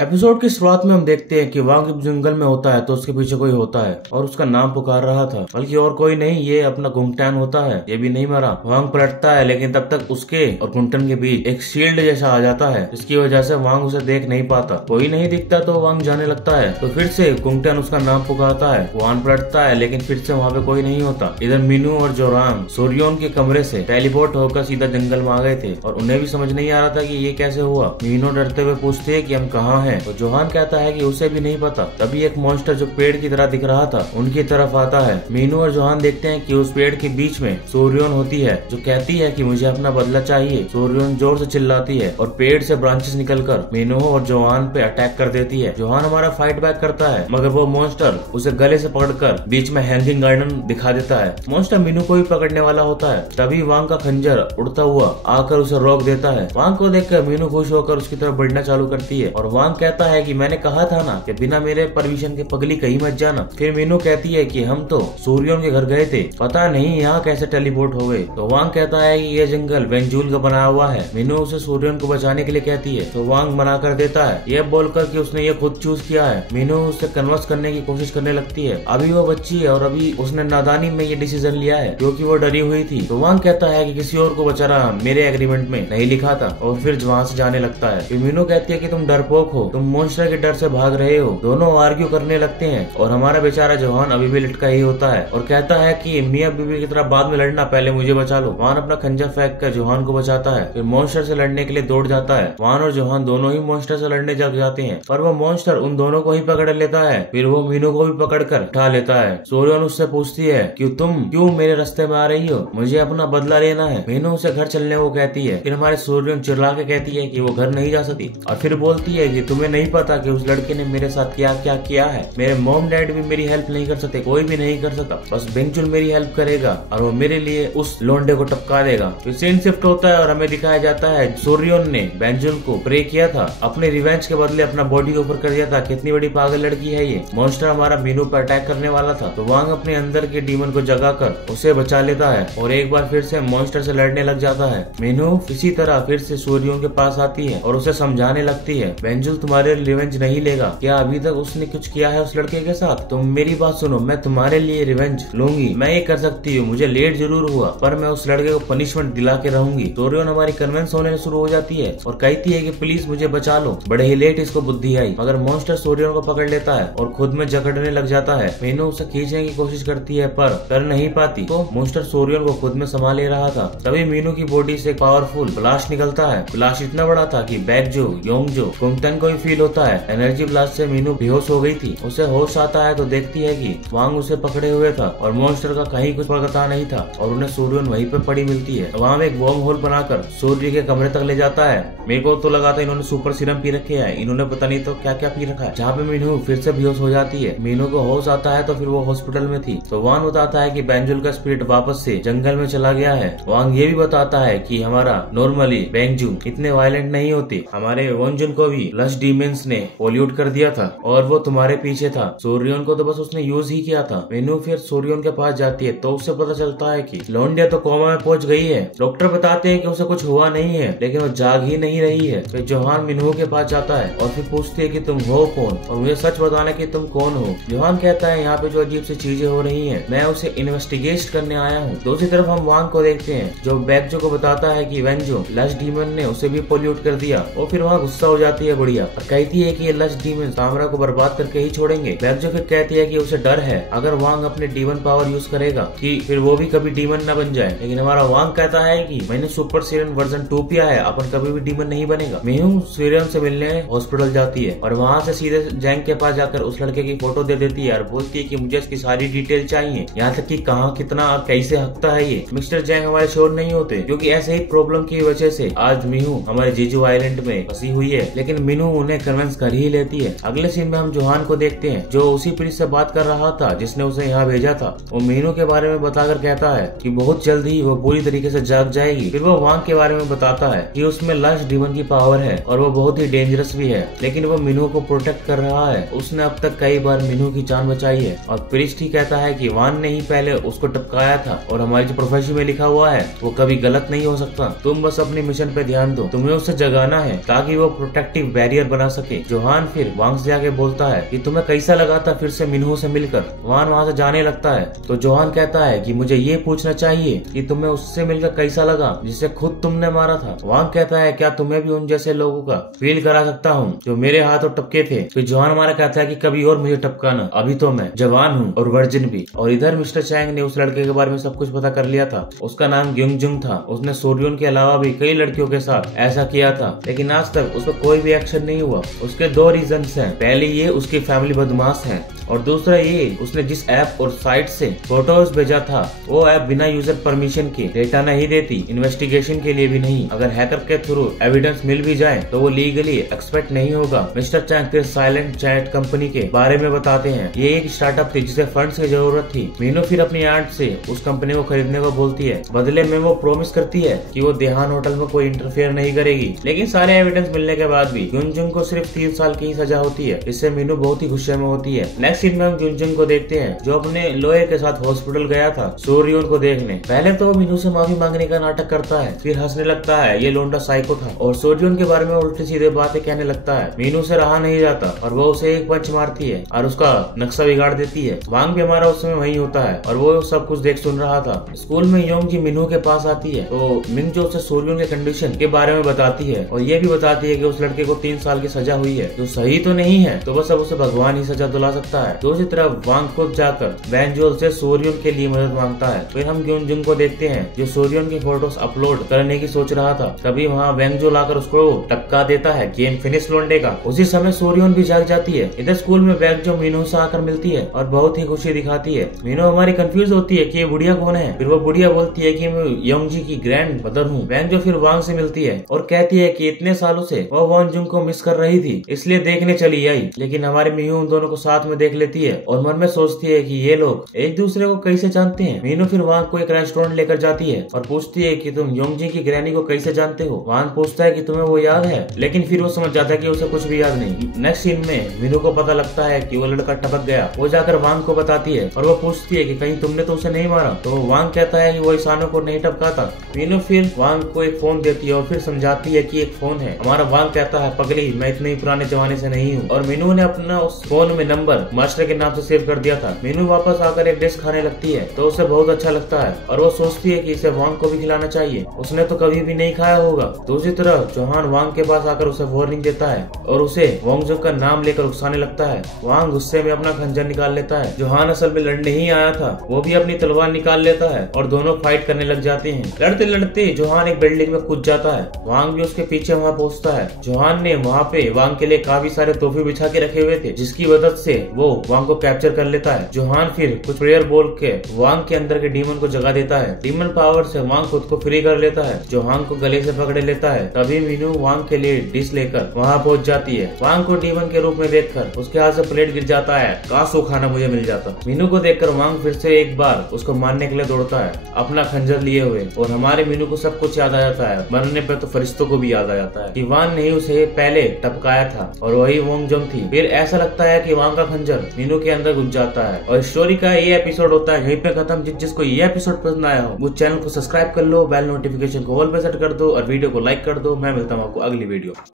Episode की शुरुआत में हम देखते हैं कि वांग जब जंगल में होता है तो उसके पीछे कोई होता है और उसका नाम पुकार रहा था, बल्कि और कोई नहीं, ये अपना गुंगटैन होता है। ये भी नहीं मरा। वांग पलटता है, लेकिन तब तक उसके और गुंगटैन के बीच एक शील्ड जैसा आ जाता है, जिसकी वजह से वांग उसे देख नहीं पाता। कोई नहीं दिखता तो वांग जाने लगता है, तो फिर से गुंगटैन उसका नाम पुकारता है। वांग पलटता है, लेकिन फिर से वहाँ पे कोई नहीं होता। इधर मीनू और जोरांग सोरियोन के कमरे से टेलीपोर्ट होकर सीधा जंगल में आ गए थे और उन्हें भी समझ नहीं आ रहा था कि ये कैसे हुआ। मीनू डरते हुए पूछते है कि हम कहाँ हैं, तो जोहान कहता है कि उसे भी नहीं पता। तभी एक मॉन्स्टर जो पेड़ की तरह दिख रहा था उनकी तरफ आता है। मीनू और जोहान देखते हैं कि उस पेड़ के बीच में सोरियोन होती है, जो कहती है कि मुझे अपना बदला चाहिए। सोरियोन जोर से चिल्लाती है और पेड़ से ब्रांचेस निकलकर मीनू और जोहान पे अटैक कर देती है। जोहान हमारा फाइट बैक करता है, मगर वो मॉन्स्टर उसे गले से पकड़कर बीच में हैंगिंग गार्डन दिखा देता है। मॉन्स्टर मीनू को भी पकड़ने वाला होता है, तभी वांग का खंजर उड़ता हुआ आकर उसे रोक देता है। वांग को देखकर मीनू खुश होकर उसकी तरफ बढ़ना चालू करती है और वांग कहता है कि मैंने कहा था ना कि बिना मेरे परमिशन के पगली कहीं मत जाना। फिर मीनू कहती है कि हम तो सूर्योन के घर गए थे, पता नहीं यहाँ कैसे टेलीपोर्ट हो गए। तो वांग कहता है कि ये जंगल वेंजूल का बनाया हुआ है। मीनू उसे सूर्योन को बचाने के लिए कहती है, तो वांग मना कर देता है, ये बोलकर कि उसने ये खुद चूज किया है। मीनू उसे कन्वर्स करने की कोशिश करने लगती है। अभी वो बच्ची है और अभी उसने नादानी में ये डिसीजन लिया है क्योंकि वो डरी हुई थी। तो वांग कहता है कि किसी और को बचाना मेरे एग्रीमेंट में नहीं लिखा था और फिर वहाँ से जाने लगता है। फिर मीनू कहती है कि तुम डरपोक हो, तुम मॉन्स्टर के डर से भाग रहे हो। दोनों आर्ग्यू करने लगते हैं और हमारा बेचारा जोहान अभी भी लटका ही होता है और कहता है कि मियां बीबी की तरह बाद में लड़ना, पहले मुझे बचा लो। वान अपना खंजर फेंक कर जोहान को बचाता है, फिर मॉन्स्टर से लड़ने के लिए दौड़ जाता है। वान और जोहान दोनों ही मॉन्स्टर से लड़ने जग जाते हैं, पर वो मॉन्स्टर उन दोनों को ही पकड़ लेता है। फिर वो मीनू को भी पकड़ कर उठा लेता है। सोरियोन उससे पूछती है कि तुम क्यों मेरे रास्ते में आ रही हो, मुझे अपना बदला लेना है। मीनू उसे घर चलने को कहती है। फिर हमारे सोरियोन चिल्ला के कहती है कि वो घर नहीं जा सकती और फिर बोलती है कि तुम्हें नहीं पता कि उस लड़के ने मेरे साथ क्या क्या किया है। मेरे मॉम डैड भी मेरी हेल्प नहीं कर सकते, कोई भी नहीं कर सकता, बस बेंजुल मेरी हेल्प करेगा और वो मेरे लिए उस लोंडे को टपका देगा। फिर सीन शिफ्ट होता है और हमें दिखाया जाता है सोरियोन ने बेंजुल को प्रे किया था, अपने रिवेंज के बदले अपना बॉडी के ऊपर कर दिया था। कितनी बड़ी पागल लड़की है ये। मॉन्स्टर हमारा मीनू पर अटैक करने वाला था, तो वांग अपने अंदर के डीमन को जगाकर उसे बचा लेता है और एक बार फिर से मॉन्स्टर से लड़ने लग जाता है। मीनू इसी तरह फिर से सोरियोन के पास आती है और उसे समझाने लगती है, बेंजुल तुम्हारे रिवेंज नहीं लेगा। क्या अभी तक उसने कुछ किया है उस लड़के के साथ? तुम मेरी बात सुनो, मैं तुम्हारे लिए रिवेंज लूंगी, मैं ये कर सकती हूँ। मुझे लेट जरूर हुआ पर मैं उस लड़के को पनिशमेंट दिला के रहूंगी। सोरियोन हमारी कन्विंस होने शुरू हो जाती है और कहती है कि प्लीज मुझे बचा लो। बड़े ही लेट इसको बुद्धि आई, मगर मॉन्स्टर सोरियोन को पकड़ लेता है और खुद में जकड़ने लग जाता है। मीनू उसे खींचने की कोशिश करती है पर कर नहीं पाती, तो मॉन्स्टर सोरियोन को खुद में संभाल ले रहा था। तभी मीनू की बॉडी से पावरफुल ब्लास्ट निकलता है। ब्लास्ट इतना बड़ा था कि बैकजो योंगजो कुंगटन को भी फील होता है। एनर्जी ब्लास्ट से मीनू बेहोश हो गई थी। उसे होश आता है तो देखती है कि वांग उसे पकड़े हुए था और मॉन्स्टर का कहीं कुछ पता नहीं था और उन्हें सूर्योन वहीं पे पड़ी मिलती है। वहां एक वर्म होल बनाकर सूर्य के कमरे तक ले जाता है। मेरे को तो लगा था इन्होंने सुपर सीरम पी रखे हैं, इन्होंने पता नहीं तो क्या क्या पी रखा है। जहाँ पे मीनू फिर से बेहोश हो जाती है। मीनू को होश आता है तो फिर वो हॉस्पिटल में थी। तो वांग बताता है कि बेंजुल का स्पिरिट वापस से जंगल में चला गया है। वांग ये भी बताता है कि हमारा नॉर्मली बेंजू इतने वायलेंट नहीं होते, हमारे वंजुन को भी लश डीमेंस ने पोल्यूट कर दिया था और वो तुम्हारे पीछे था। सोरियोन को तो बस उसने यूज ही किया था। मीनू फिर सोरियोन के पास जाती है तो उससे पता चलता है कि लौंडिया तो कोमा में पहुंच गई है। डॉक्टर बताते हैं कि उसे कुछ हुआ नहीं है, लेकिन वो जाग ही नहीं रही है। फिर जोहान मीनू के पास जाता है और फिर पूछती है कि तुम हो कौन और मुझे सच बताना कि तुम कौन हो। जोहान कहता है यहाँ पे जो अजीब सी चीजें हो रही है, मैं उसे इन्वेस्टिगेट करने आया हूँ। दूसरी तरफ हम वांग को देखते हैं जो बैकजो को बताता है कि वेंजो लश डीमन ने उसे भी पोल्यूट कर दिया और फिर वहाँ गुस्सा हो जाती है बढ़िया और कहती है कि ये लश डीमन सामरा को बर्बाद करके ही छोड़ेंगे। बैकजो फिर कहती है कि उसे डर है अगर वांग अपने डीमन पावर यूज करेगा कि फिर वो भी कभी डीमन न बन जाए, लेकिन हमारा वांग कहता है कि मैंने सुपर सीरन वर्जन 2 पिया है, अपन कभी भी डीमन नहीं बनेगा। मीनू सीरन से मिलने हॉस्पिटल जाती है और वहाँ से सीधे जैंग के पास जाकर उस लड़के की फोटो दे देती है और बोलती है कि मुझे इसकी सारी डिटेल चाहिए, यहाँ तक कि कहाँ कितना और कैसे हकता है ये। मिस्टर जैंग हमारे शोर नहीं होते क्योंकि ऐसे ही प्रॉब्लम की वजह से आज मीनू हमारे जीजू आइलैंड में फंसी हुई है, लेकिन मीनू उन्हें कन्विंस कर ही लेती है। अगले सीन में हम जोहान को देखते हैं जो उसी प्रिंस से बात कर रहा था जिसने उसे यहाँ भेजा था। वो मीनू के बारे में बताकर कहता है कि बहुत जल्द ही वो पूरी तरीके से जाग जाएगी। फिर वो वांग के बारे में बताता है कि उसमें लश डीमन की पावर है और वो बहुत ही डेंजरस भी है, लेकिन वो मीनू को प्रोटेक्ट कर रहा है। उसने अब तक कई बार मीनू की जान बचाई है। और प्रिस्ट ही कहता है कि वान ने ही पहले उसको टपकाया था और हमारी जो प्रोफेशन में लिखा हुआ है वो कभी गलत नहीं हो सकता। तुम बस अपने मिशन पे ध्यान दो, तुम्हें उसे जगाना है ताकि वो प्रोटेक्टिव बैरियर बना सके। जोहान फिर वांग से जाके बोलता है कि तुम्हें कैसा लगा था फिर से मिन्हो से मिलकर। वान वहाँ से जाने लगता है तो जोहान कहता है कि मुझे ये पूछना चाहिए कि तुम्हें उससे मिलकर कैसा लगा जिसे खुद तुमने मारा था। वांग कहता है क्या तुम्हें भी उन जैसे लोगों का फील करा सकता हूँ जो मेरे हाथ और टपके थे। फिर जोहान हमारा कहता है कि कभी और मुझे टपकाना, अभी तो मैं जवान हूँ और वर्जिन भी। और इधर मिस्टर चैंग ने उस लड़के के बारे में सब कुछ पता कर लिया था। उसका नाम ग्युंगजुंग था। उसने सोरियोन के अलावा भी कई लड़कियों के साथ ऐसा किया था, लेकिन आज तक उस पर कोई भी एक्शन नहीं हुआ। उसके दो रीजंस हैं। पहले ये उसकी फैमिली बदमाश है और दूसरा ये उसने जिस ऐप और साइट से फोटोज भेजा था वो ऐप बिना यूजर परमिशन के डेटा नहीं देती, इन्वेस्टिगेशन के लिए भी नहीं। अगर हैकर के थ्रू एविडेंस मिल भी जाए तो वो लीगली एक्सपेक्ट नहीं होगा। मिस्टर चैंग फिर साइलेंट चैट कंपनी के बारे में बताते हैं। ये एक स्टार्टअप थी जिसे फंड्स की जरूरत थी। मीनू फिर अपनी आंट से उस कंपनी को खरीदने को बोलती है। बदले में वो प्रॉमिस करती है कि वो देहान होटल में कोई इंटरफेयर नहीं करेगी। लेकिन सारे एविडेंस मिलने के बाद भी ग्युंगजुंग को सिर्फ 3 साल की सजा होती है। इससे मीनू बहुत ही गुस्से में होती है। नेक्स्ट सीन में हम ग्युंगजुंग को देखते हैं जो अपने लॉयर के साथ हॉस्पिटल गया था सोरियोन को देखने। पहले तो वो मीनू से माफी मांगने का नाटक करता है, फिर हंसने लगता है ये लोंडा साइको था और सोरियोन के बारे में उल्टी सीधे बातें कहने लगता है। मीनू से रहा नहीं जाता और वो उसे एक पंच मारती है और उसका नक्शा बिगाड़ देती है। वांग भी हमारा उस समय वहीं होता है और वो सब कुछ देख सुन रहा था। स्कूल में योंग जी मिन्हो के पास आती है तो मिंग जो उसे सोरियोन के कंडीशन के बारे में बताती है और ये भी बताती है कि उस लड़के को 3 साल की सजा हुई है जो सही तो नहीं है, तो बस अब उसे भगवान ही सजा दिला सकता है। दूसरी तरफ वांग खुद जाकर वैंजोल से सोरियोन के लिए मदद मांगता है। फिर हम ग्युंगजुंग को देखते हैं जो सोरियोन की फोटोज अपलोड करने की सोच रहा था। तभी वहाँ वैंगजोल आकर उसको टपका देता है। गेम फिनिश लोंडे का। उसी समय सोरियोन भी जाग जाती है। इधर स्कूल में वैंगजो मीनू से आकर मिलती है और बहुत ही खुशी दिखाती है। मीनू हमारी कंफ्यूज होती है कि ये बुढ़िया कौन है। फिर वो बुढ़िया बोलती है कि मैं योंग जी की ग्रैंड मदर हूँ। वैंगजो फिर वांग से मिलती है और कहती है कि इतने सालों से वो वांगजुंग को मिस कर रही थी इसलिए देखने चली आई। लेकिन हमारी मीनू उन दोनों को साथ में देख लेती है और मन में सोचती है कि ये लोग एक दूसरे को कैसे जानते हैं। मीनू फिर वांग को एक रेस्टोरेंट लेकर जाती है और पूछती है कि तुम योंग जी की ग्रैनी को कैसे जानते हो। वांग पूछता है कि तुम्हें वो याद है, लेकिन फिर वो समझ जाता है कि उसे कुछ भी याद नहीं। नेक्स्ट सीन में मीनू को पता लगता है कि वो लड़का टपक गया। वो जाकर वांग को बताती है और वो पूछती है कि कहीं तुमने तो उसे नहीं मारा। तो वांग कहता है कि वो इंसानों को नहीं टपका था। मीनू फिर वांग को एक फोन देती है और फिर समझाती है कि एक फोन है। हमारा वांग कहता है पगली मैं इतने पुराने जमाने से नहीं हूँ और मीनू ने अपना उस फोन में नंबर मास्टर के नाम से सेव कर दिया था। मीनू वापस आकर एक डिश खाने लगती है तो उसे बहुत अच्छा लगता है और वो सोचती है कि इसे वांग को भी खिलाना चाहिए, उसने तो कभी भी नहीं खाया होगा। दूसरी तरफ जोहान वांग के पास आकर उसे वार्निंग देता है और उसे वांगजुंग का नाम लेकर उकसाने लगता है। वांग गुस्से में अपना खंजर निकाल लेता है। जोहान असल में लड़ने ही आया था, वो भी अपनी तलवार निकाल लेता है और दोनों फाइट करने लग जाते हैं। लड़ते लड़ते जोहान एक बिल्डिंग में कूद जाता है। वांग भी उसके पीछे वहाँ पहुँचता है। जोहान ने वहाँ पे वांग के लिए काफी सारे तोहफे बिछा के रखे हुए थे जिसकी मदद से वो वांग को कैप्चर कर लेता है। जोहान फिर कुछ प्रेयर बोल के वांग के अंदर के डीमन को जगा देता है। डीमन पावर से वांग खुद को फ्री कर लेता है। जोहान को गले से पकड़े लेता है। तभी मीनू वांग के लिए डिश लेकर वहाँ पहुँच जाती है। वांग को डीमन के रूप में देखकर उसके हाथ से प्लेट गिर जाता है। काश वो खाना मुझे मिल जाता। मीनू को देखकर वांग फिर से एक बार उसको मारने के लिए दौड़ता है अपना खंजर लिए हुए और हमारे मीनू को सब कुछ याद आ जाता है। मरने पे तो फरिश्तों को भी याद आ जाता है कि वांग ने उसे पहले टपकाया था और वही वांगजुंग थी। फिर ऐसा लगता है कि वांग का खंजर मीनू के अंदर घुस जाता है और स्टोरी का ये एपिसोड होता है यहीं पे खत्म। जिसको ये एपिसोड पसंद आया हो वो चैनल को सब्सक्राइब कर लो, बेल नोटिफिकेशन को ऑल पे सेट कर दो और वीडियो को लाइक कर दो। मैं मिलता हूँ आपको अगली वीडियो।